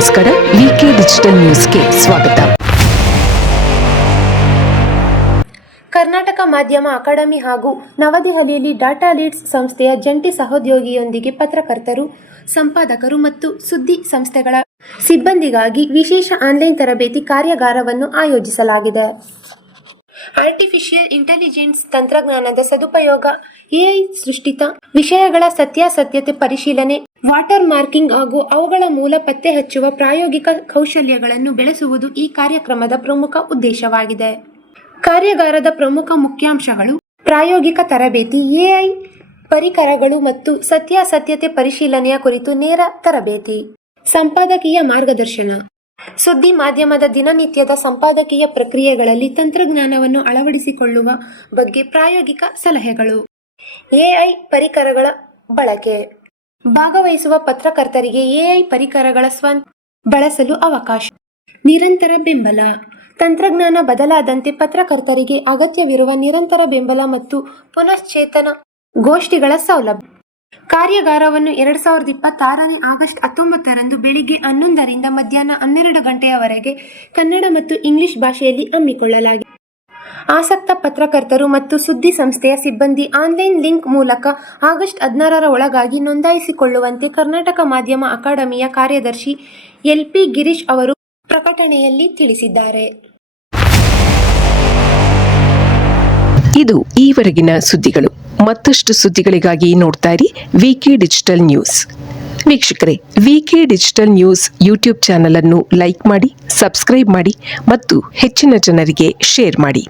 ನಮಸ್ಕಾರ. ವಿಕೆ ಡಿಜಿಟಲ್ ನ್ಯೂಸ್ಗೆ ಸ್ವಾಗತ. ಕರ್ನಾಟಕ ಮಾಧ್ಯಮ ಅಕಾಡೆಮಿ ಹಾಗೂ ನವದೆಹಲಿಯಲ್ಲಿ ಡಾಟಾ ಲೀಡ್ಸ್ ಸಂಸ್ಥೆಯ ಜಂಟಿ ಸಹೋದ್ಯೋಗಿಯೊಂದಿಗೆ ಪತ್ರಕರ್ತರು, ಸಂಪಾದಕರು ಮತ್ತು ಸುದ್ದಿ ಸಂಸ್ಥೆಗಳ ಸಿಬ್ಬಂದಿಗಾಗಿ ವಿಶೇಷ ಆನ್ಲೈನ್ ತರಬೇತಿ ಕಾರ್ಯಾಗಾರವನ್ನು ಆಯೋಜಿಸಲಾಗಿದೆ. ಆರ್ಟಿಫಿಷಿಯಲ್ ಇಂಟೆಲಿಜೆನ್ಸ್ ತಂತ್ರಜ್ಞಾನದ ಸದುಪಯೋಗ, ಎಐ ಸೃಷ್ಟಿತ ವಿಷಯಗಳ ಸತ್ಯಾಸತ್ಯತೆ ಪರಿಶೀಲನೆ, ವಾಟರ್ ಮಾರ್ಕಿಂಗ್ ಹಾಗೂ ಅವುಗಳ ಮೂಲ ಪತ್ತೆ ಹಚ್ಚುವ ಪ್ರಾಯೋಗಿಕ ಕೌಶಲ್ಯಗಳನ್ನು ಬೆಳೆಸುವುದು ಈ ಕಾರ್ಯಕ್ರಮದ ಪ್ರಮುಖ ಉದ್ದೇಶವಾಗಿದೆ. ಕಾರ್ಯಾಗಾರದ ಪ್ರಮುಖ ಮುಖ್ಯಾಂಶಗಳು: ಪ್ರಾಯೋಗಿಕ ತರಬೇತಿ, ಎಐ ಪರಿಕರಗಳು ಮತ್ತು ಸತ್ಯಾಸತ್ಯತೆ ಪರಿಶೀಲನೆಯ ಕುರಿತು ನೇರ ತರಬೇತಿ, ಸಂಪಾದಕೀಯ ಮಾರ್ಗದರ್ಶನ, ಸುದ್ದಿ ಮಾಧ್ಯಮದ ದಿನನಿತ್ಯದ ಸಂಪಾದಕೀಯ ಪ್ರಕ್ರಿಯೆಗಳಲ್ಲಿ ತಂತ್ರಜ್ಞಾನವನ್ನು ಅಳವಡಿಸಿಕೊಳ್ಳುವ ಬಗ್ಗೆ ಪ್ರಾಯೋಗಿಕ ಸಲಹೆಗಳು, ಎಐ ಪರಿಕರಗಳ ಬಳಕೆ, ಭಾಗವಹಿಸುವ ಪತ್ರಕರ್ತರಿಗೆ ಎಐ ಪರಿಕರಗಳ ಬಳಸಲು ಅವಕಾಶ, ನಿರಂತರ ಬೆಂಬಲ, ತಂತ್ರಜ್ಞಾನ ಬದಲಾದಂತೆ ಪತ್ರಕರ್ತರಿಗೆ ಅಗತ್ಯವಿರುವ ನಿರಂತರ ಬೆಂಬಲ ಮತ್ತು ಪುನಶ್ಚೇತನ ಗೋಷ್ಠಿಗಳ ಸೌಲಭ್ಯ. ಕಾರ್ಯಾಗಾರವನ್ನು 2026 ಆಗಸ್ಟ್ 19 ಬೆಳಿಗ್ಗೆ 11ರಿಂದ ಮಧ್ಯಾಹ್ನ 12 ಗಂಟೆಯವರೆಗೆ ಕನ್ನಡ ಮತ್ತು ಇಂಗ್ಲಿಷ್ ಭಾಷೆಯಲ್ಲಿ ಹಮ್ಮಿಕೊಳ್ಳಲಾಗಿದೆ. ಆಸಕ್ತ ಪತ್ರಕರ್ತರು ಮತ್ತು ಸುದ್ದಿ ಸಂಸ್ಥೆಯ ಸಿಬ್ಬಂದಿ ಆನ್ಲೈನ್ ಲಿಂಕ್ ಮೂಲಕ ಆಗಸ್ಟ್ 16 ಒಳಗಾಗಿ ನೋಂದಾಯಿಸಿಕೊಳ್ಳುವಂತೆ ಕರ್ನಾಟಕ ಮಾಧ್ಯಮ ಅಕಾಡೆಮಿಯ ಕಾರ್ಯದರ್ಶಿ ಎಲ್.ಪಿ. ಗಿರೀಶ್ ಅವರು ಪ್ರಕಟಣೆಯಲ್ಲಿ ತಿಳಿಸಿದ್ದಾರೆ. ಇದು ಈವರೆಗಿನ ಸುದ್ದಿಗಳು. ಮತ್ತಷ್ಟು ಸುದ್ದಿಗಳಿಗಾಗಿ ನೋಡ್ತಾ ಇರಿ ವಿಕೆ ಡಿಜಿಟಲ್ ನ್ಯೂಸ್. ವೀಕ್ಷಕರೇ, ವಿಕೆ ಡಿಜಿಟಲ್ ನ್ಯೂಸ್ ಯೂಟ್ಯೂಬ್ ಚಾನಲ್ ಅನ್ನು ಲೈಕ್ ಮಾಡಿ, ಸಬ್ಸ್ಕ್ರೈಬ್ ಮಾಡಿ ಮತ್ತು ಹೆಚ್ಚಿನ ಜನರಿಗೆ ಶೇರ್ ಮಾಡಿ.